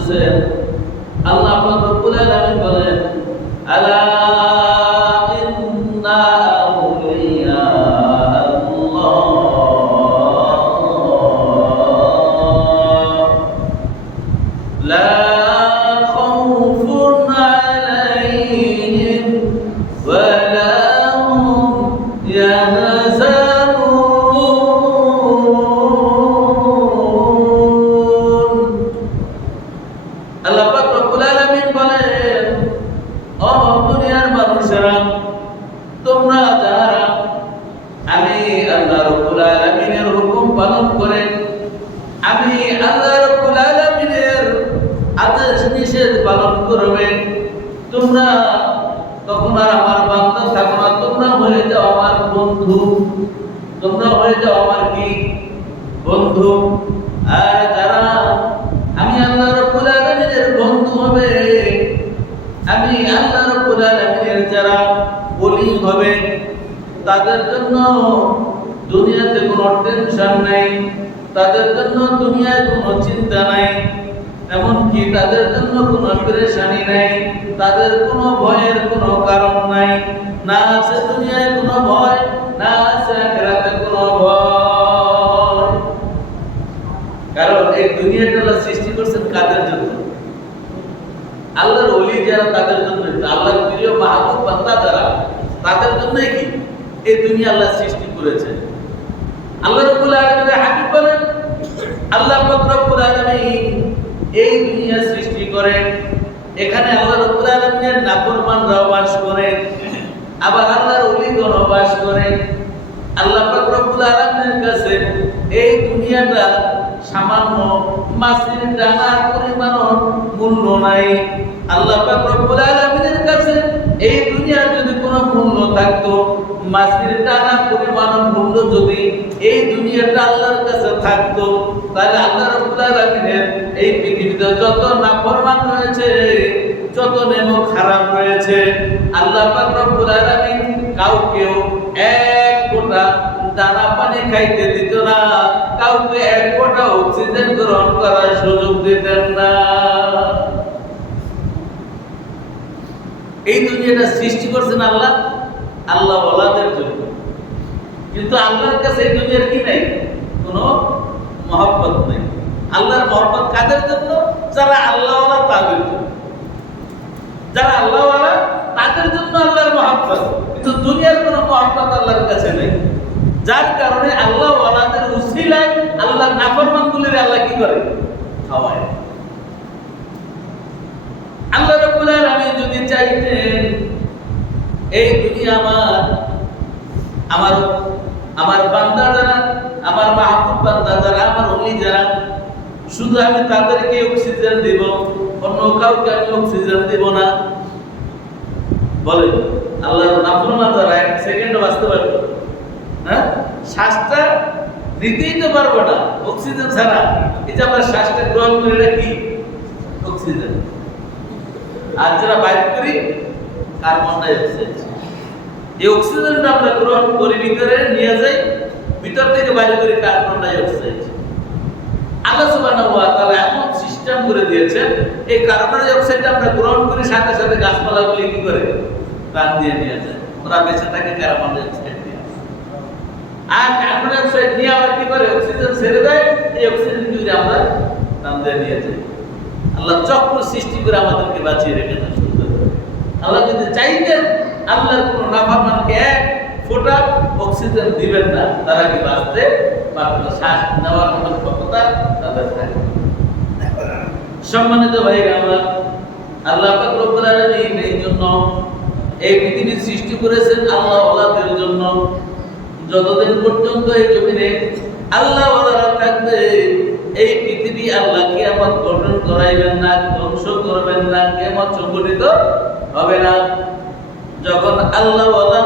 করতেছেন। আল্লাহ পাক রব্বুল আলামিন বলেন, আলা ইন্না আউলিয়া আল্লাহ লা খাউফুন আলাইহিম ওয়া লা হুম ইয়াহজানুন। আল্লাহ পাক রব্বুল আলামিন বলেন, ও দুনিয়ার মানুষেরা, তোমরা যারা আমি আল্লাহ রব্বুল আলামিনের হুকুম পালন করে, আমি আল্লাহ রব্বুল আলামিনের আদেশ নিষেধ পালন করবে, তোমরা তখন আর আমার বান্দা থাকো না, তোমরা হয়ে যাও আমার বন্ধু, তোমরা হয়ে যাও আমার কি বন্ধু। আর যারা আমি আল্লাহ রব্বুল আলামিনের বন্ধু হবে, আমি আল্লাহ রব্বুল আলামিনের যারা ওলি হবে, তাদের জন্য দুনিয়াতে কোনো টেনশন নাই, তাদের জন্য দুনিয়ায় কোনো চিন্তা নাই, এমনকি তাদের জন্য কোনো পেরেশানি নাই, তাদের কোনো ভয়ের কোনো কারণ নাই। না আছে দুনিয়ায় কোনো ভয়, না আছে আখিরাতে কোনো ভয়। কারণ এই দুনিয়াটা আল্লাহ সৃষ্টি করছেন কাদের জন্য? আল্লাহর ওলি যারা, তাদের জন্য। আল্লাহর প্রিয় মাহবুব বান্দা যারা, তাদের জন্যই কি এই দুনিয়া আল্লাহ সৃষ্টি করেছেন। আল্লাহ রাব্বুল আলামিনের হাবিব বলেন, আল্লাহ পাক রব্বুল আলামিন এই দুনিয়া সৃষ্টি করেন, এখানে আল্লাহ রাব্বুল আলামিনের নাফরমানরাও বাস করে, আবার আল্লাহর ওলিগণ বাস করে। আল্লাহ পাক রব্বুল আলামিনের কাছে এই দুনিয়াটা সামান্য মাছের দানার পরিমাণও মূল্য নাই। আল্লাহ পাক রব্বুল আলামিনের কাছে এই দুনিয়ার যদি কোনো মূল্য থাকতো, মাছের দানার পরিমাণ মূল্য যদি এই দুনিয়াটা আল্লাহর কাছে থাকতো, তাহলে আল্লাহ রাব্বুল আলামিনের এই পৃথিবীতে যত নাফরমান রয়েছে, যত নেমক হারাম রয়েছে, আল্লাহ পাক রব্বুল আলামিন কাউকেও এক ফোঁটা দানা পানি খাইতে দিত না, কাউকে এক ফোঁটা অক্সিজেন গ্রহণ করার সুযোগ দিতেন না। এই দুনিয়াটা সৃষ্টি করছেন আল্লাহ, আল্লাহ ওয়ালাদের জন্য। কিন্তু আল্লাহর কাছে এই দুনিয়ার কি নাই? কোনো মহব্বত নেই। আল্লাহর মহব্বত কাদের জন্য? যারা আল্লাহ ওয়ালা, তাদের জন্য। যারা আল্লাহ ওয়ালা তাদের জন্য আল্লাহর মহব্বত। কিন্তু দুনিয়ার কোনো মহব্বত আল্লাহর কাছে নেই। যার কারণে আল্লাহ ওয়ালাদের উসিলায় আল্লাহর নাফরমানগুলির আল্লাহ কি করে? খাওয়ায়। আল্লাহ রাব্বুল আলামিন যদি চাইতেন এই দুনিয়া আমার বান্দা যারা, আমার মাহবুব বান্দা যারা, আমার ওলি যারা, শুধু আমি তাদেরকে অক্সিজেন দেব, অন্য কাউকে আমি অক্সিজেন দেব না। বলে আল্লাহর নাফরমান যারা এক সেকেন্ড বাঁচতে পারবে? হ্যাঁ, শ্বাসটা নিতেই তো পারবো না অক্সিজেন ছাড়া। এই যে আমরা শ্বাসটা গ্রহণ করে রাখি অক্সিজেন, আর যারা বাইর করি কার্বন ডাই অক্সাইড। এই অক্সিজেনটা আমরা গ্রহণ করি, ভিতরে নিয়ে যাই, ভিতর থেকে বাইরে করি কার্বন ডাই অক্সাইড। আল্লাহ সুবহানাহু ওয়া তাআলা এমন সিস্টেম করে দিয়েছেন, এই কার্বন ডাই অক্সাইডটা আমরা গ্রহণ করি, সাথে সাথে গাছপালাগুলি কি করে? প্রাণ দিয়ে নিয়ে যায়, ওরা বেঁচে থাকে কার্বন ডাই অক্সাইড দিয়ে। আর কার্বন ডাই অক্সাইড নিয়ে আবার কি করে? অক্সিজেন ছেড়ে দেয়, এই অক্সিজেন যদি আমরা প্রাণ দিয়ে নিয়ে যাই। আল্লাহ চক্র সৃষ্টি করে আমাদেরকে বাঁচিয়ে রেখেছেন সুন্দর। আল্লাহ যদি চাইতেন আল্লাহর কোনো নাফরমানকে এক ফোঁটা অক্সিজেন দিবেন না, তারা কি বাঁচতে পারবে না? শ্বাস নেওয়ার মতো ক্ষমতা তাদের থাকে। সম্মানিত ভাইরা আমার, আল্লাহ পাক রব্বুল আলামিন এই জন্য এই পৃথিবী সৃষ্টি করেছেন আল্লাহ ওয়ালাদের জন্য। যতদিন পর্যন্ত এই জমিনে আল্লাহ ওয়ালারা থাকবে, এই পৃথিবী আল্লাহ কিয়ামত গঠন করাইবেন না, ধ্বংস করবেন না, কিয়ামত সংঘটিত হবে না। যখন আল্লাহ ওয়ালা,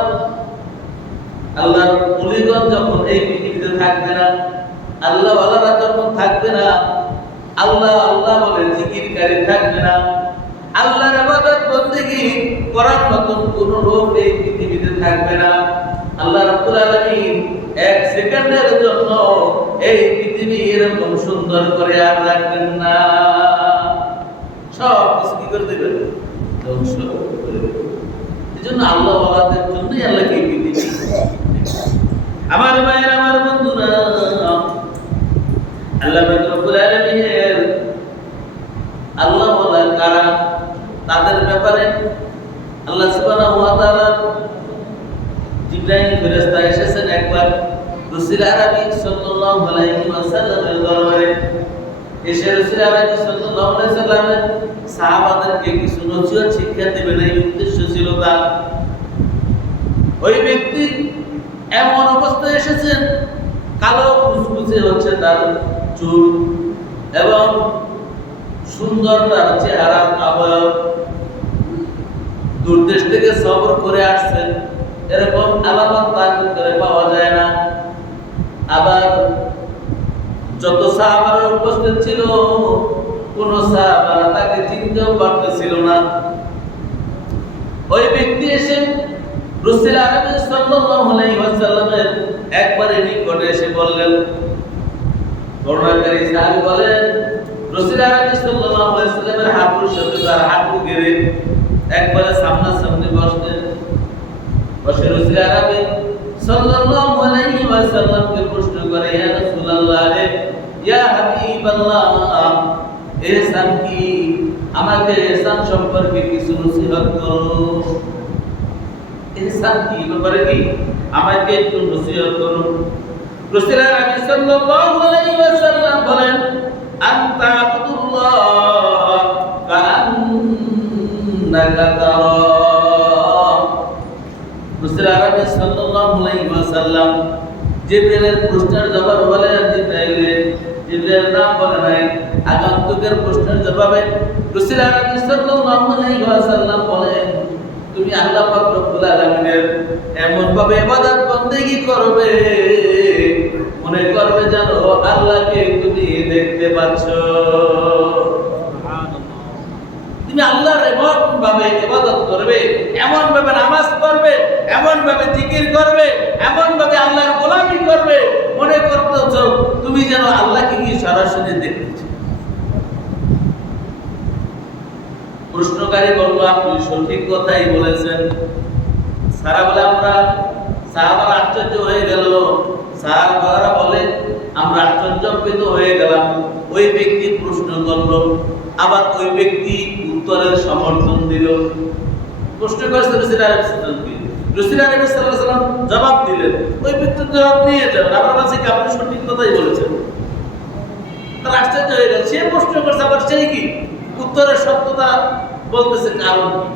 আল্লাহর ওলিগণ যখন এই পৃথিবীতে থাকবে না, আল্লাহ ওয়ালারা যখন থাকবে না, আল্লাহ আল্লাহ বলে জিকিরকারী থাকবে না, আল্লাহর ইবাদত বন্দেগী করার মতন কোন লোক এই পৃথিবীতে থাকবে না। আল্লাহ রাব্বুল আলামিন এক সেকেন্ডের জন্য এই পৃথিবী এরকম সুন্দর করে আর রাখবেন না। সব কিছু কি করে দেবেন? ধ্বংস করে দেবেন। এই জন্য আল্লাহ ওয়ালাদের জন্যই আল্লাহকে এই বিধি। আমার ভাইয়ের, আমার বন্ধুরা, আল্লাহ রব্বুল আলামিনের আল্লাহ ওয়ালা কারা তাদের ব্যাপারে আল্লাহ সুবহানাহু ওয়া তাআলা জিবরাইল ফেরেশতা এসেছেন একবার রাসূল আরবি সাল্লাল্লাহু আলাইহি ওয়াসাল্লামের দরবারে। এসে রাসূল আরবি সাল্লাল্লাহু আলাইহি ওয়াসাল্লামের সাহাবাদেরকে কিছু নসিহত শিক্ষা দেবেন, এই উদ্দেশ্য ছিল তার। ওই ব্যক্তি এমন অবস্থায় এসেছেন, কালো কুচকুচে হচ্ছে তার চুল এবং সুন্দর তার চেহারা অবয়ব, দূরদেশ থেকে সফর করে আসছেন, এরকম আলামত তার ভিতরে পাওয়া যায় না। আবার যত সাহাবারা উপস্থিত ছিল, কোন সাহাবারা তাকে চিনতেও পারতেছিল না। ওই ব্যক্তি এসে রাসূল আরবি সাল্লাল্লাহু আলাইহি ওয়াসাল্লামের একবারে নিকটে এসে বললেন, বর্ণনাকারী সাহাবী বলেন, রাসূল আরবি সাল্লাল্লাহু আলাইহি ওয়াসাল্লামের হাঁটুর সাথে তার হাঁটু গেড়ে একবারে সামনাসামনি বসলেন। বসে রাসূল আরবি সাল্লাল্লাহু আলাইহি ওয়াসাল্লামকে প্রশ্ন করে, ইয়া রাসূলুল্লাহ, ইয়া হাবিবাল্লাহ, ইহসান কি? আমাকে ইহসান সম্পর্কে কিছু নসিহত করো। ইহসান কি ব্যাপারে কি আমাকে একটু নসিহত করুন। রাসূল আরবি সাল্লাল্লাহু আলাইহি ওয়াসাল্লাম বলেন, আনতা আবদুল্লাহ কাআন্নাকা তারা। রাসূল আরবি সাল্লাল্লাহু আলাইহি ওয়াসাল্লাম জিবরাইলের প্রশ্নের জবাব বলেন, জিবরাইলের নাম বলে নাই, আগন্তুকের প্রশ্নের জবাবে রাসূল আরবি সাল্লাল্লাহু আলাইহি ওয়াসাল্লাম বলেন, তুমি আল্লাহ পাক রব্বুল আলামিনের এমন ভাবে ইবাদত বন্দেগী করবে, মনে করবে যেন আল্লাহকে তুমি দেখতে পাচ্ছ। তুমি আল্লাহর এমন ভাবে ইবাদত করবে, এমন ভাবে নামাজ পড়বে, এমন ভাবে জিকির করবে, এমন ভাবে আল্লাহর গোলামি করবে, মনে করতেছ তুমি যেন আল্লাহকে কি সরাসরি দেখতেছ। প্রশ্নকারী বলল, আপনি সঠিক কথাই বলেছেন। সারা বলে সাহাবারা আশ্চর্য হয়ে গেল। সাহাবারা বলে, আমরা আশ্চর্যজনিত হয়ে গেলাম। ওই ব্যক্তি প্রশ্ন করল, আবার ওই ব্যক্তি উত্তরের সমর্থন দিল। প্রশ্ন করেছে রাসূল আলাইহিস সালাম, রাসূল আলাইহিস সালাম জবাব দিলেন। ওই ব্যক্তি জবাব দিয়ে যান, আবার বলছে কি আপনি সঠিক কথাই বলেছেন। তার আশ্চর্য হয়ে গেল। সে প্রশ্ন করছে, আবার সেই কি উত্তরের সত্যতা বলতেছে কারণ কি।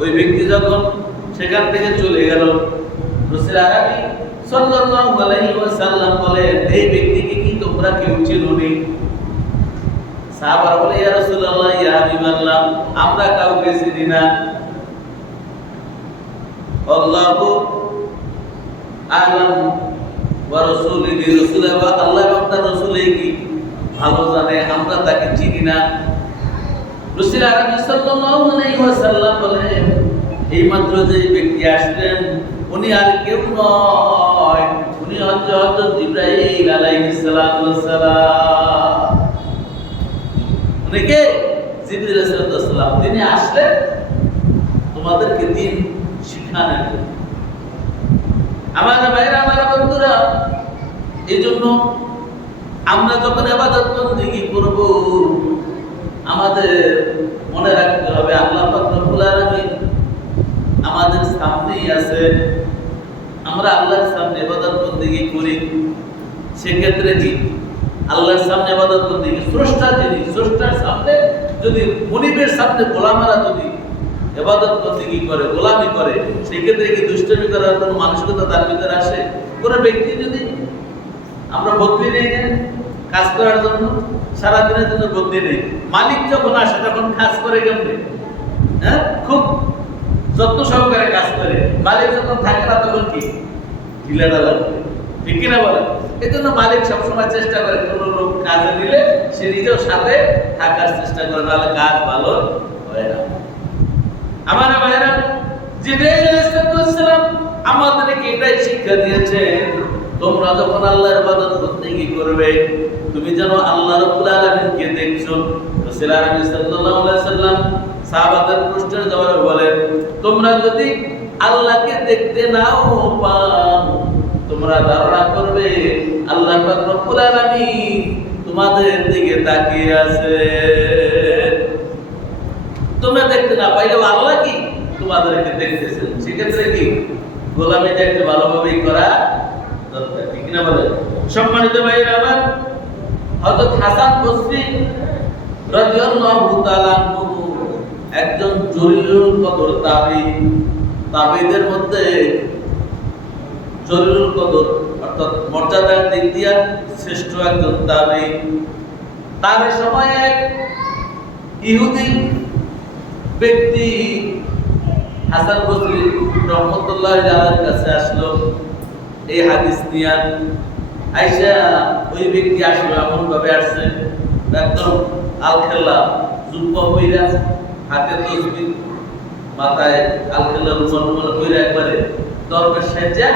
ওই ব্যক্তি যখন সেখান থেকে চলে গেল, রাসূল আরবি সাল্লাল্লাহু আলাইহি ওয়াসাল্লাম বলেন, এই ব্যক্তিকে কি তোমরা কেউ চেনোনি? সাহাবারা বলে, ইয়া রাসূলুল্লাহ, ইয়া হাবিবাল্লাহ, আমরা কাউকে চিনি না। আল্লাহু আ'লাম ওয়া রাসূলুহু, রাসূলুল্লাহ আল্লাহ এবং তার রাসূলই কি ভালো জানে, আমরা তাকে চিনি না। রাসূল আরবি সাল্লাল্লাহু আলাইহি ওয়াসাল্লাম বলেন, এইমাত্র যে ব্যক্তি আসলেন উনি আর কেউ নয়, উনি হযরত জিবরাইল আলাইহিস সালাম। উনি কে? জিবরাইল আলাইহিস সালাম। তিনি আসলেন তোমাদেরকে দিন শিখানোর জন্য। আমার ভাইরা, আমার বন্ধুরা, এই জন্য আমরা যখন ইবাদত বন্দেগী করব, আমাদের মনে রাখতে হবে আল্লাহ পাক রব্বুল আলামিন আমাদের সামনেই আছে। আমরা আল্লাহর সামনে ইবাদত বন্দেগী করি, সেক্ষেত্রে কি আল্লাহর সামনে ইবাদত বন্দেগী স্রষ্টা যিনি, স্রষ্টার সামনে যদি মুনিবের সামনে গোলামেরা যদি ইবাদত বন্দেগী করে, গোলামি করে, সেক্ষেত্রে কি দুষ্টামি করার কোনো মানসিকতা তার ভিতরে আসে? কোনো ব্যক্তি যদি আমরা বদলি নেই কাজ করার জন্য, সারাদিনের জন্য বদলি নেই, মালিক যখন আসে তখন কাজ করে কেমনে? হ্যাঁ, খুব যত্ন সহকারে কাজ করে। মালিক যখন থাকে না তখন কি ঢিলাটা লাগবে, ঠিক কিনা বলেন? এই জন্য মালিক সবসময় চেষ্টা করে কোনো লোক কাজে দিলে সে নিজেও সাথে থাকার চেষ্টা করে, নাহলে কাজ ভালো হয় না। আমার ভাইয়েরা, জিবরাইল আলাইহিস সালাম আমাদেরকে এটাই শিক্ষা দিয়েছেন, তোমরা যখন আল্লাহর ইবাদত বন্দেগী করবে তুমি যেন আল্লাহ রাব্বুল আলামিনকে দেখছো। রাসূল আরবি সাল্লাল্লাহু আলাইহি সাল্লাম সাহাবাদের প্রশ্নের জবাবে বলেন, তোমরা যদি আল্লাহকে দেখতে নাও পাও তোমরা ধারণা করবে আল্লাহ পাক রব্বুল আলামিন তোমাদের দিকে তাকিয়ে আছে। তোমরা দেখতে না পাইলেও আল্লাহ কি তোমাদেরকে দেখতেছেন। সেক্ষেত্রে কি গোলামিটা একটু ভালোভাবেই করা দরকার, ঠিক না বলেন? সম্মানিত ভাইরা আমার, হযরত হাসান বসরি রাদিয়াল্লাহু তাআলা আনহু একজন জলিলুল কদর তাবী, তাবীদের মধ্যে জলিলুল কদর অর্থাৎ মর্যাদার দিক দিয়ে শ্রেষ্ঠ একজন তাবী। তার সময় এক ইহুদি ব্যক্তি হাসান বসরি রাহমাতুল্লাহি আলাইহির কাছে আসলো এই হাদিস নিয়ে। আয়েশা ওই ব্যক্তি আসলো এমন ভাবে আসছে একদম আলখেল্লা জুব্বা পইরা, হাতে তসবিহ, মাথায় আলখেল্লা রুমাল পইরা একবারে দরবেশ সাজ্জা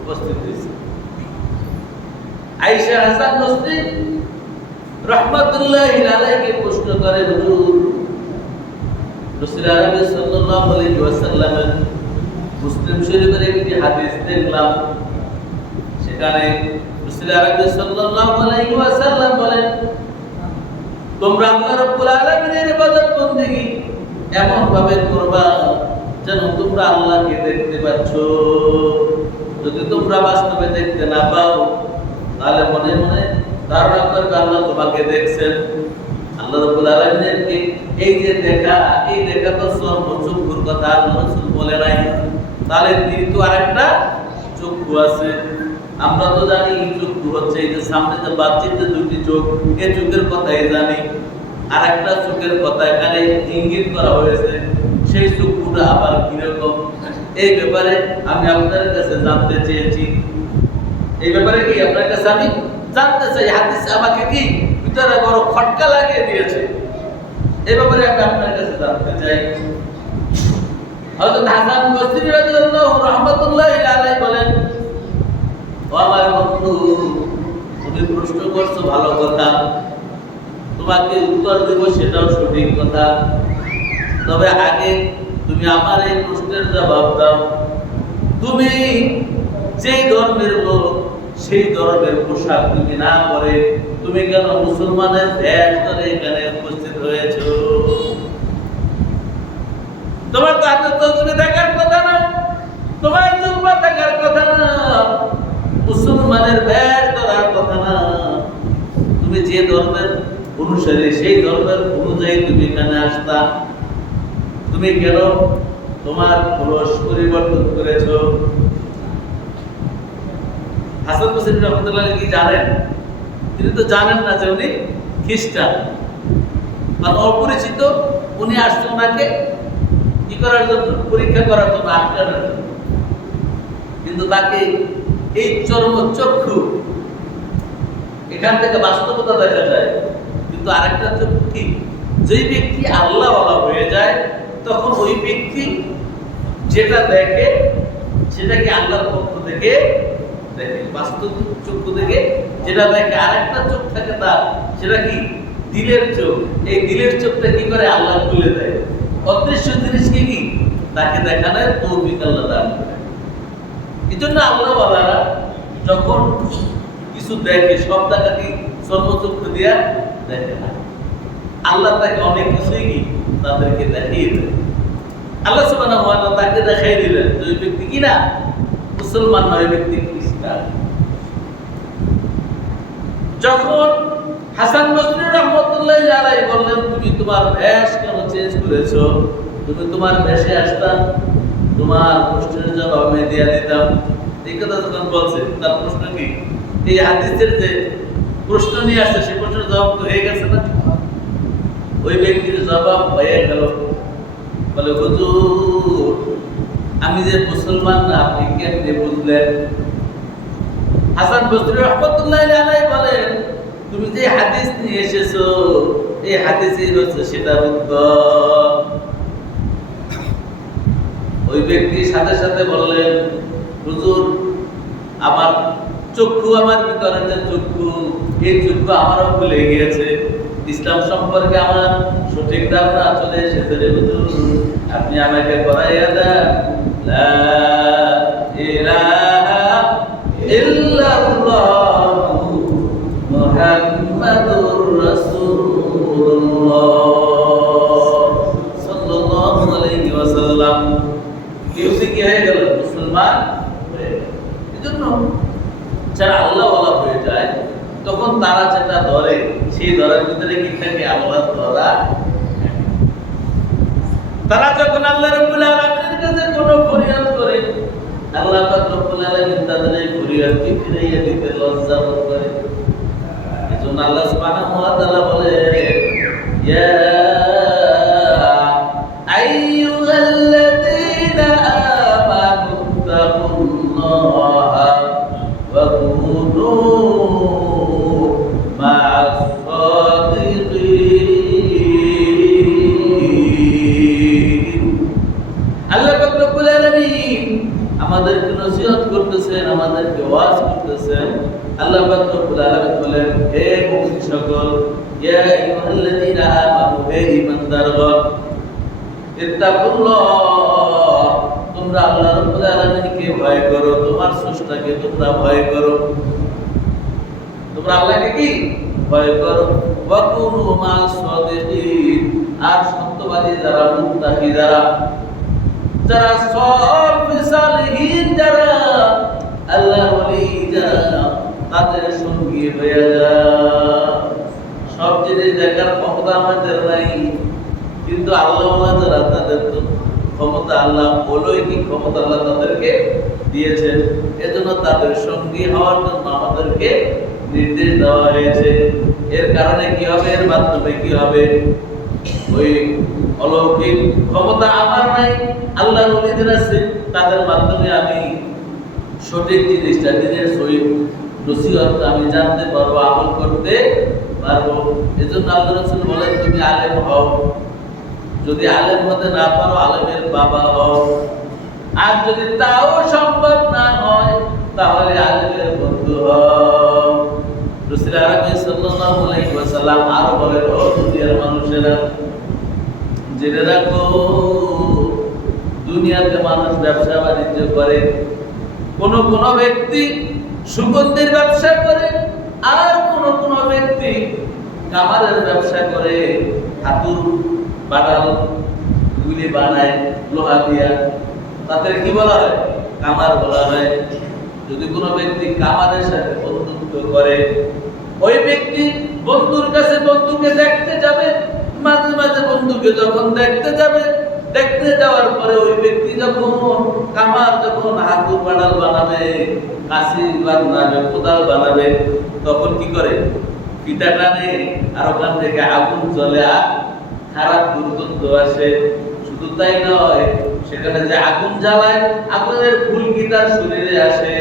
উপস্থিত হয়েছে। আয়েশা হাসান বসরি রাহমাতুল্লাহি আলাইহিকে প্রশ্ন করে, হুজুর রাসূল আরবি সাল্লাল্লাহু আলাইহি ওয়াসাল্লামের মুসলিম শরীফের একটি হাদিস দেখলাম, সেখানে রাসূল আরবি সাল্লাল্লাহু আলাইহি ওয়াসাল্লাম বলেন, তোমরা আল্লাহ রাব্বুল আলামিনের ইবাদত বন্দেগী এমন ভাবে করবা যেন তোমরা আল্লাহকে দেখতে পাচ্ছ। যদি তোমরা বাস্তবে দেখতে না পাও তাহলে মনে মনে ধারণা করবে আল্লাহ তোমাকে দেখছেন। আল্লাহ রাব্বুল আলামিনের এই যে দেখা, এই দেখা তো চক্ষুর কথা আল্লাহ রাসূল বলে নাই, তাহলে তিনি তো আরেকটা চক্ষু আছে। আমরা তো জানি চক্ষু হচ্ছে এই যে সামনে যে বাচ্চার যে দুটি চোখ, এই চোখের কথাই জানি। আরেকটা চোখের কথা এখানে ইঙ্গিত করা হয়েছে, সেই চক্ষুটা আবার কিরকম এই ব্যাপারে আমি আপনার কাছে জানতে চেয়েছি। এই ব্যাপারে কি আপনার কাছে আমি জানতে চাই। হাদিস আমাকে কি ভিতরে বড় খটকা লাগিয়ে দিয়েছে, এই ব্যাপারে আমি আপনার কাছে জানতে চাই। হযরত হাসান বসরি রাদিয়াল্লাহু রাহমাতুল্লাহি আলাইহি বলেন, ও আমার বন্ধু, তুমি প্রশ্ন করছো ভালো কথা, তোমাকে উত্তর দেব সেটাও সঠিক কথা, তবে আগে তুমি আমার এই প্রশ্নের জবাব দাও। তুমি যেই ধর্মের লোক সেই ধর্মের পোশাক তুমি না পরে তুমি কেন মুসলমানের বেশ ধরে এখানে উপস্থিত হয়েছো? তোমার তো হাতে তসবিহ দেখার কথা না, তোমার জুব্বা দেখার কথা না, মুসলমানের বেশ ধরার কথা না। তুমি যে ধর্মের অনুসারী সেই ধর্মের অনুযায়ী তুমি এখানে আসতা, তুমি কেন তোমার খোলস পরিবর্তন করেছো? হাসান বসরি রাহমাতুল্লাহি আলাইহি কি জানেন? তিনি তো জানেন না যে উনি খ্রিস্টান, আর অপরিচিত। উনি আসছেন ওনাকে কি করার জন্য? পরীক্ষা করার জন্য, আটকানোর জন্য। কিন্তু তাকে এই চর্মচক্ষু, এখান থেকে বাস্তবতা দেখা যায়। কিন্তু আরেকটা চক্ষু কি, যেই ব্যক্তি আল্লাহওয়ালা হয়ে যায় তখন ওই ব্যক্তি যেটা দেখে সেটাকে আল্লাহর পক্ষ থেকে দেখে, বাস্তব চক্ষু থেকে যেটা দেখে। আরেকটা চোখ থাকে তার, সেটা কি দিলের চোখ। এই দিলের চোখটা কি করে? আল্লাহ খুলে দেয়, অদৃশ্য জিনিসকে কি তাকে দেখানোর তৌফিক আল্লাহ দান করে। এই জন্য আল্লাহওয়ালারা যখন কিছু দেখে সব টাকা কি চর্মচক্ষু দিয়া দেখে না। আল্লাহ তাকে অনেক কিছুই কি তাদেরকে দেখিয়ে দেয়। আল্লাহ সুবহানাহু ওয়া তাআলা তাকে দেখাই দিলেন যে ওই ব্যক্তি কি না মুসলমান নয়, ব্যক্তি খ্রিস্টান। যখন হাসান বসরি রাহমাতুল্লাহি আলাইহি বললেন, তুমি তোমার বেশ কেন চেঞ্জ করেছো? তুমি তোমার বেশে আসতাম, তোমার প্রশ্নের জবাব আমি দিয়ে দিতাম। এই কথা যখন বলছে, তার প্রশ্ন কি? এই হাদিসের যে প্রশ্ন নিয়ে আসছে সেই প্রশ্নের জবাব তো হয়ে গেছে না? ওই ব্যক্তির জবাব হয়ে গেল, বলে হুজুর আমি যে মুসলমান না আপনি কেমনে বুঝলেন? হাসান বসরি রাহমাতুল্লাহি আলাইহি বলেন, তুমি যে হাদিস নিয়ে এসেছো এই হাদিসই হচ্ছে সেটার উত্তর। ওই ব্যক্তি সাথে সাথে বললেন, হুজুর আমার চক্ষু আমার ভিতরে যে চক্ষু, এই চক্ষু আমারও খুলে গিয়েছে। ইসলাম সম্পর্কে আমার সঠিক ধারণা চলে এসেছে রে হুজুর, আপনি আমাকে পড়াইয়া দেন লা ইলাহা ইল্লাল্লাহু মুহাম্মাদুর রাসূলুল্লাহ সাল্লাল্লাহু আলাইহি ওয়াসাল্লাম। কেউ কি হয়ে গেল? মুসলমান হয়ে গেল। এজন্য যারা আল্লাহ ওয়ালা হয়ে যায় তখন তারা যেটা ধরে সেই ধরার ভিতরে কি থাকে? আল্লাহর ধরা। তারা যখন আল্লাহ রাব্বুল আলামিনের কাছে কোনো ফরিয়াদ করে, আল্লাহ পাক রব্বুল আলামিন তাদের এই ফরিয়াদকে ফিরাইয়া দিতে লজ্জা বোধ করে। এজন্য আল্লাহ সুবহানাহু ওয়া তাআলা বলে, ইয়া আইয়ুহাল্লাযীনা আমানু তাকুল্লাহা ওয়া কুনু মা'আস সাদিকিন। আল্লাহ পাক রব্বুল আলামিন আমাদেরকে নসিহত করতেছেন, আমাদেরকে ওয়াজ করতেছেন। আল্লাহ পাক রব্বুল আলামিন বলেন, হে মুমিন সকল, ইয়া আইয়ুহাল্লাযীনা আমানু, হে ঈমানদারগণ, ইত্তাকুল্লাহ, তোমরা আল্লাহ রাব্বুল আলামিনকে ভয় করো, তোমার স্রষ্টাকে তোমরা ভয় করো। তোমরা আল্লাহকে কি ভয় করো? ওয়া কুনু মা'আস সাদিকিন, আর সত্যবাদী যারা, মুত্তাকি যারা, যারা সালিহিন, যারা আল্লাহর ওলি, যারা তাদের সঙ্গী হয়ে যায়। সব জিনিস দেখার ক্ষমতা আমাদের নাই, কিন্তু আল্লাহওয়ালা যারা, তাদের তো ক্ষমতা আল্লাহ অলৌকিক ক্ষমতা আল্লাহ তাদেরকে দিয়েছেন। এজন্য তাদের সঙ্গী হওয়ার জন্য আমাদেরকে নির্দেশ দেওয়া হয়েছে। এর কারণে কি হবে? এর মাধ্যমে কি হবে? ওই অলৌকিক ক্ষমতা আমার নাই, আল্লাহর ওলিদের আছে, তাদের মাধ্যমে আমি সঠিক জিনিসটা, দিনের সহিত নসিহতটা আমি জানতে পারবো, আমল করতে পারবো। এজন্য আল্লাহ রাসূল বলেন, তুমি আলেম হও, যদি আলেম হতে না পারো আলেমের বাবা হও, আর যদি তাও সম্ভব না হয় তাহলে আলেমের বন্ধু হও। রাসূল আরবি সাল্লাল্লাহু আলাইহি ওয়াসাল্লাম আরো বলেন, ও দুনিয়ার মানুষেরা, জেনে রাখো, দুনিয়াতে মানুষ ব্যবসা বাণিজ্য করে। কোন ব্যক্তি সুগন্ধির ব্যবসা করে, আর কোন ব্যক্তি কামারের ব্যবসা করে। হাতুর বাটাল গুলি বানায় লোহা দিয়া, তাদের কি বলা হয়? কামার বলা হয়। যদি কোনো ব্যক্তি কামারের সাথে বন্ধুত্ব করে, ওই ব্যক্তি বন্ধুর কাছে বন্ধুকে দেখতে যাবে, মাঝে মাঝে বন্ধুকে যখন দেখতে যাবে, দেখতে যাওয়ার পরে ওই ব্যক্তি যখন কামার, যখন হাতুর বাটাল বানাবে, কাশি বানাবে, কোদাল বানাবে, তখন কি করে? ফিতা টানে, আর ওখান থেকে আগুন জ্বলে, আর খারাপ দুর্গন্ধ আসে। শুধু তাই নয়, সেখানে যে আগুন জ্বালায়, আগুনের ফুলকি তার শরীরে আসে।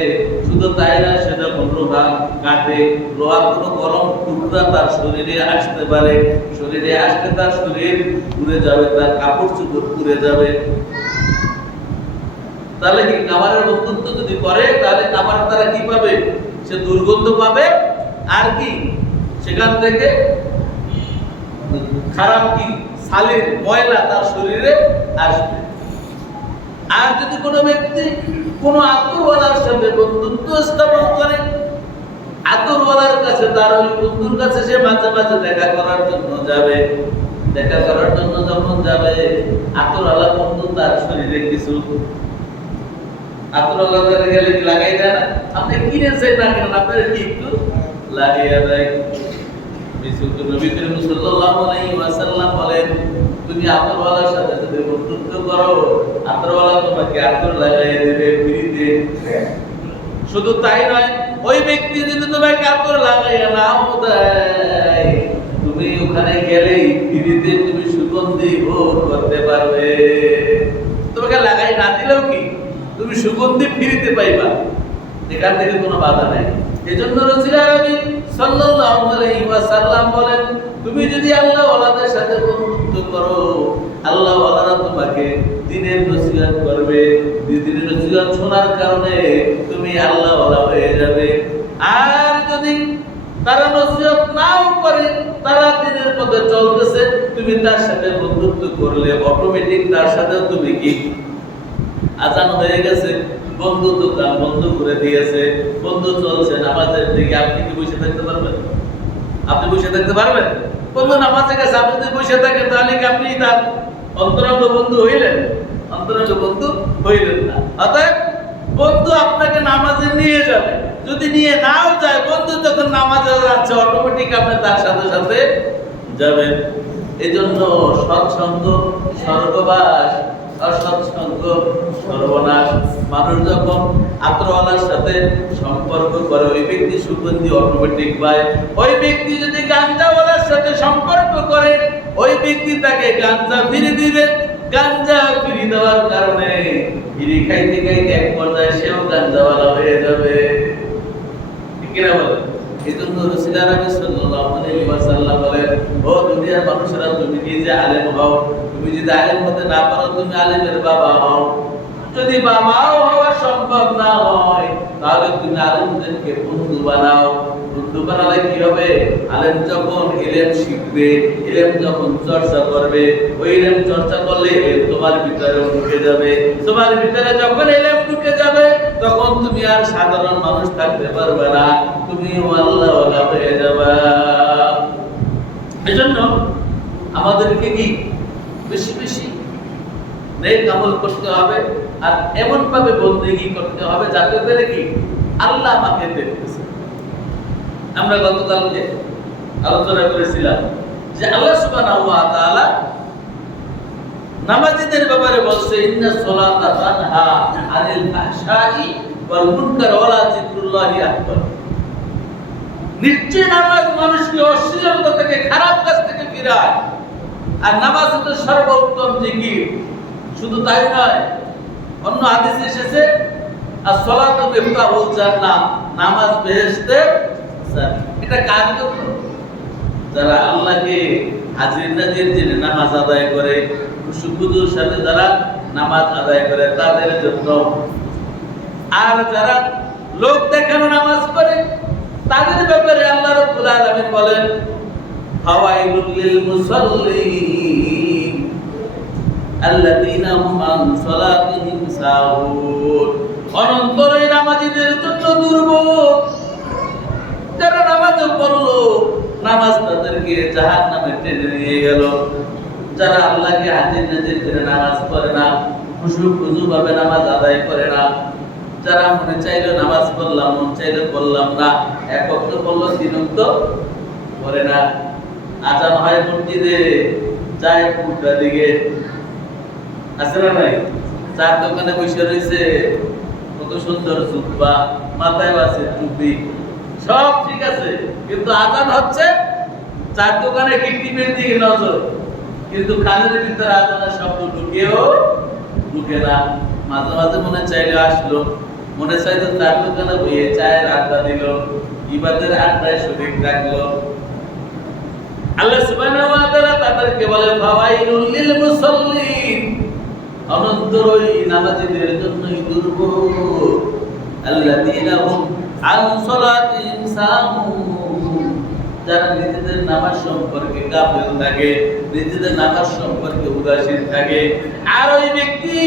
শুধু তাই না, সে যখন লোহা কাটে, লোহার কোনো গরম টুকরা তার শরীরে আসতে পারে, শরীরে আসলে তার শরীর পুড়ে যাবে, তার কাপড় চোপড় পুড়ে যাবে। তাহলে কি কামারের বন্ধুত্ব যদি করে, তাহলে কামার তারা কি পাবে? সে দুর্গন্ধ পাবে, আর কি সেখান থেকে খারাপ কি সালের ময়লা তার শরীরে আসবে। আর যদি কোনো ব্যক্তি কোনো আতরওয়ালার সাথে বন্ধুত্ব স্থাপন করে, আতরওয়ালার কাছে, তার ওই বন্ধুর কাছে সে মাঝে মাঝে দেখা করার জন্য যাবে, দেখা করার জন্য যখন যাবে, আতরওয়ালা বন্ধু তার শরীরে কিছু আতরওয়ালা গেলে লাগাই দেয় না? আপনি কিনেছেন না কেন, আপনার কি একটু লাগিয়ে দেয়। নবী করিম সাল্লাল্লাহু আলাইহি ওয়াসাল্লাম বলেন, তুমি আতরওয়ালার সাথে যদি বন্ধুত্ব করো, আতরওয়ালা তোমাকে আতর লাগাইয়ে দেবে ফ্রিতে। শুধু তাই নয়, ওই ব্যক্তি যদি তোমাকে আতর লাগাইয়া নাও দেয়, তুমি ওখানে গেলেই ফ্রিতে তুমি সুগন্ধি ভোগ করতে পারবে। তোমাকে লাগাই না দিলেও কি তুমি সুগন্ধি ফ্রিতে পাইবা, এখান থেকে কোনো বাধা নেই। এজন্য রাসূল আরবি সাল্লাল্লাহু আলাইহি ওয়াসাল্লাম বলেন, তুমি যদি আল্লাহ ওয়ালাদের সাথে বন্ধুত্ব করো, আল্লাহ ওয়ালারা তোমাকে দ্বীনের নসিহত করবে। দ্বীনের নসিহত শোনার কারণে তুমি আল্লাহ ওয়ালা হয়ে যাবে। তারা নসিহত নাও করে, তারা দিনের পথে চলতেছে, তুমি তার সাথে বন্ধুত্ব করলে অটোমেটিক তার সাথে তুমি কি আজান হয়ে গেছে, বন্ধু দোকান বন্ধ করে দিয়েছে, বন্ধু চলছে নামাজের দিকে, আপনি কি বসে থাকতে পারবেন? আপনি বসে থাকতে পারবেন? বন্ধু নামাজে গেছে, আপনি যদি বসে থাকেন তাহলে কি আপনি তার অন্তরঙ্গ বন্ধু হইলেন? অন্তরঙ্গ বন্ধু হইলেন না। অতএব বন্ধু আপনাকে নামাজে নিয়ে যাবে, যদি নিয়ে নাও যায়, বন্ধু যখন নামাজে যাচ্ছে অটোমেটিক আপনি তার সাথে সাথে যাবেন। এজন্য সৎসঙ্গ স্বর্গবাস, অসৎসঙ্গ সর্বনাশ। মানুষ যখন আত্রওয়ালার সাথে সম্পর্ক করে ওই ব্যক্তি সুগন্ধি অটোমেটিক পায়। ওই ব্যক্তি যদি গাঞ্জাওয়ালার সাথে সম্পর্ক করে ওই ব্যক্তি তাকে গাঞ্জা ফিরে দিবে। গাঞ্জা ফিরে দেওয়ার কারণে বিড়ি খাইতে খাইতে এক পর্যায়ে সেও গাঞ্জাওয়ালা হয়ে যাবে। ঠিক কিনা বলেন? এই জন্য রাসূল আরবি সাল্লাল্লাহু আলাইহি ওয়াসাল্লাম বলেন, ও দুনিয়ার মানুষেরা, তুমি নিজে আলেম হও, তুমি যদি আলেম হতে না পারো তুমি আলেমের বাবা হও। যদি বাবাও হওয়া সম্ভব না হয় তাহলে তুমি আলেমদেরকে বন্ধু বানাও। বন্ধু বানালে কি হবে? আলেম যখন ইলম শিখবে, ইলম যখন চর্চা করবে, ওই ইলম চর্চা করলে তোমার ভিতরে ঢুকে যাবে। তোমার ভিতরে যখন ইলম ঢুকে যাবে তখন তুমি আর সাধারণ মানুষ থাকতে পারবে না, তুমি আল্লাহওয়ালা হয়ে যাবে। এজন্য আমাদেরকে কি বেশি বেশি নেক আমল করতে হবে, আর এমন ভাবে বন্দেগী করতে হবে যাতে করে কি আল্লাহ আমাকে দেখতেছে। আমরা গতকালকে আলোচনা করেছিলাম যে আল্লাহ সুবহানাহু ওয়া তাআলা নামাজীদের ব্যাপারে বলছে, ইন্নাস সালাতা তানহা আনিল ফাহশাই ওয়াল মুনকার ওয়া লা যিকরুল্লাহি আকবার। নিশ্চয় নামাজ মানুষকে অশ্লীলতা থেকে, খারাপ কাজ থেকে ফিরায়, আর নামাজ হচ্ছে সর্বোত্তম জিকির। শুধু তাই নয়, অন্য হাদিসে এসেছে as-সালাতু মিফতাহুল জান্নাহ, নামাজ বেহেশতের চাবি। এটা কার জন্য? যারা আল্লাহকে হাজির নাজির জেনে নামাজ আদায় করে, খুশুখুজুর সাথে যারা নামাজ আদায় করে তাদের জন্য। আর যারা লোক দেখানো নামাজ পড়ে তাদের ব্যাপারে আল্লাহ রাব্বুল আলামিন বলেন, ফাওয়াইলুল লিল মুসাল্লিন আল্লাযীনা হুম আন সালাতিহিম সাহুন। অনন্তরে নামাজীদের জন্য দুর্ভোগ। যারা নামাজ পড়লো, নামাজ তাদেরকে জাহান্নামে টেনে নিয়ে গেল। যারা আল্লাহকে হাজির নাজির করে নামাজ পড়ে না, খুশু খুজু ভাবে নামাজ আদায় করে না, যারা মনে চাইলো নামাজ পড়লাম, মন চাইলো পড়লাম না, এক ওয়াক্ত পড়লো, তিন ওয়াক্ত পড়ে না। আজান হয় মসজিদে, যায় উল্টা দিকে, আছে না নাই? চার দোকানে বসে রয়েছে, কত সুন্দর জুব্বা, মাথায় আছে টুপি, সব ঠিক আছে, কিন্তু আজান হচ্ছে চার দোকানে টিমের দিকে নজর, কিন্তু কানের ভিতরে আজানের শব্দ ঢুকেও ঢুকে না। মাঝে মাঝে মনে চাইলে আসলো, মনে চাইলে চার দোকানে বইয়ে চায়ের আড্ডা দিল, ইবাদের আড্ডায় শরীর রাখলো। আল্লাহ সুবহানাহু ওয়া তাআলা তাদেরকে বলে, ফাওয়াইলুল লিল মুসাল্লিন, অনন্তর ওই নামাজীদের জন্যই দুর্ভোগ, আল্লাযীনা হুম আন সালাতিহিম সাহুন, যারা নিজেদের নামাজ সম্পর্কে গাফিল থাকে, নিজেদের নামাজ সম্পর্কে উদাসীন থাকে। আর ওই ব্যক্তি,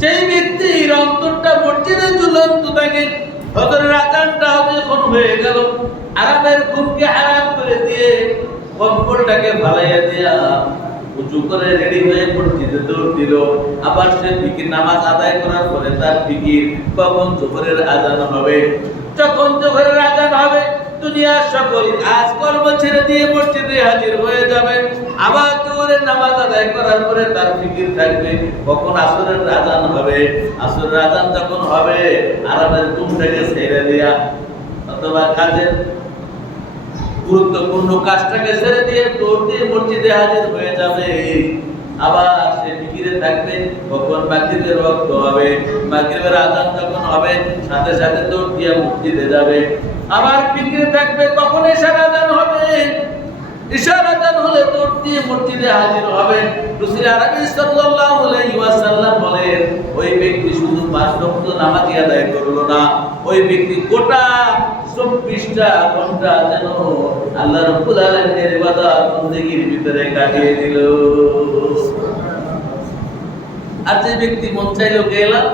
যেই ব্যক্তির অন্তরটা মসজিদে ঝুলন্ত থাকে, হযরতের আযানটা যখন হয়ে গেল, আরামের ঘুমকে হারাম করে দিয়ে, কম্বলটাকে ফালাইয়া দিয়া উজু করে রেডি হয়ে মসজিদে দৌড় দিল। আবার সে ফিকির নামাজ আদায় করার পরে তার ফিকির কখন জোহরের আজান হবে। যখন জোহরের আজান হবে, দুনিয়ার সকল কাজ কর্ম ছেড়ে দিয়ে মসজিদে হাজির হয়ে যাবে। আবার জোহরের নামাজ আদায় করার পরে তার ফিকির থাকবে কখন আসরের আজান হবে। আসরের আজান যখন হবে, আরামের ঘুমটাকে ছেড়ে দিয়া অথবা কাজের গুরুত্বপূর্ণ কাজটাকে ছেড়ে দিয়ে দৌড় দিয়ে মসজিদে হাজির হয়ে যাবে। আবার সে ফিকিরে থাকবে কখন মাগরিবের ওয়াক্ত হবে, মাগরিবের আযান যখন হবে সাথে সাথে দৌড় দিয়ে মসজিদে যাবে। আবার ফিকিরে থাকবে কখন এশার আযান হবে, ঈশার আযান হলে দৌড় দিয়ে মসজিদে হাজির হবে। রাসূল আরবি সাল্লাল্লাহু আলাইহি ওয়াসাল্লাম বলেন, ওই ব্যক্তি শুধু 5 ওয়াক্ত নামাজ আদায় করলো না, ওই ব্যক্তি গোটা 24টা ঘন্টা যেন আল্লাহ রাব্বুল আলামিনের ইবাদত বন্দেগীর ভিতরে কাটিয়ে দিল। আর যে ব্যক্তি মন চাইলো গেলাম,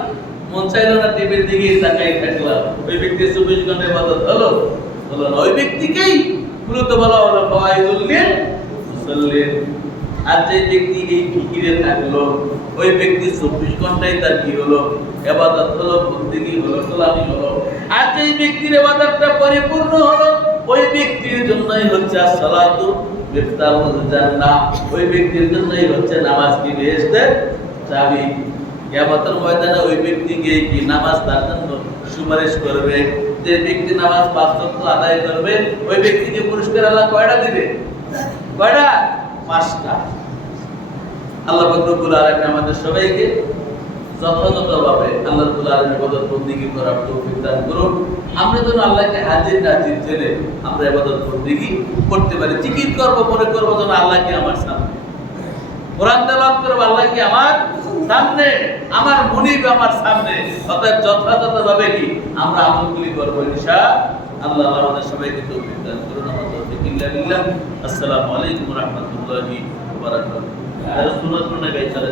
মন চাইলো না টিভির দিকে তাকাই থাকলাম, ওই ব্যক্তি 24 ঘন্টা ইবাদত হলো হলো না। ওই ব্যক্তিকেই মূলত বলা হলো ফাওয়াইদুল লিল মুসাল্লিন। আর যে ব্যক্তি এই ফিকিরে থাকলো, ওই ব্যক্তি 24 ঘন্টায় তার কি হলো? ইবাদত হলো, বন্দেগী হলো, গোলামি হলো। আর যে ব্যক্তির ইবাদতটা পরিপূর্ণ হলো, ওই ব্যক্তির জন্যই হচ্ছে সালাতু মিফতাহুল জান্নাহ। ওই ব্যক্তির জন্যই হচ্ছে নামাজ কি বেহেশতের চাবি। কিয়ামতের ময়দানে ওই ব্যক্তিকে কি নামাজ তার জন্য সুপারিশ করবে। যে ব্যক্তি নামাজ 5 ওয়াক্ত আদায় করবে, ওই ব্যক্তিকে পুরস্কার আল্লাহ কয়টা দিবে? কয়টা? 5টা। আল্লাহ পাক রব্বুল আলামিন আমাদের সবাইকে যথাযথভাবে আল্লাহ রাব্বুল আলামিনের ইবাদত বন্দেগী করার তৌফিক দান করুন। আমরা যেন আল্লাহকে হাজির নাজির জেনে আমরা ইবাদত বন্দেগী করতে পারি। জিকির করব, মনে করব যেন আল্লাহ কি আমার সামনে, কোরআন তেলাওয়াত করব আল্লাহ কি আমার সামনে, আমার মুনিব আমার সামনে। অতএব যথাযথভাবে কি আমরা আমলগুলি করব ইনশাআল্লাহ। আল্লাহ আমাদের সবাইকে তৌফিক দান করুন। আমাদের তৌফিক ইল্লা বিল্লাহ। আসসালামু আলাইকুম ওয়া রাহমাতুল্লাহি ওয়া বারাকাতুহু। আর সুন্নাত মনে গাইছে তাহলে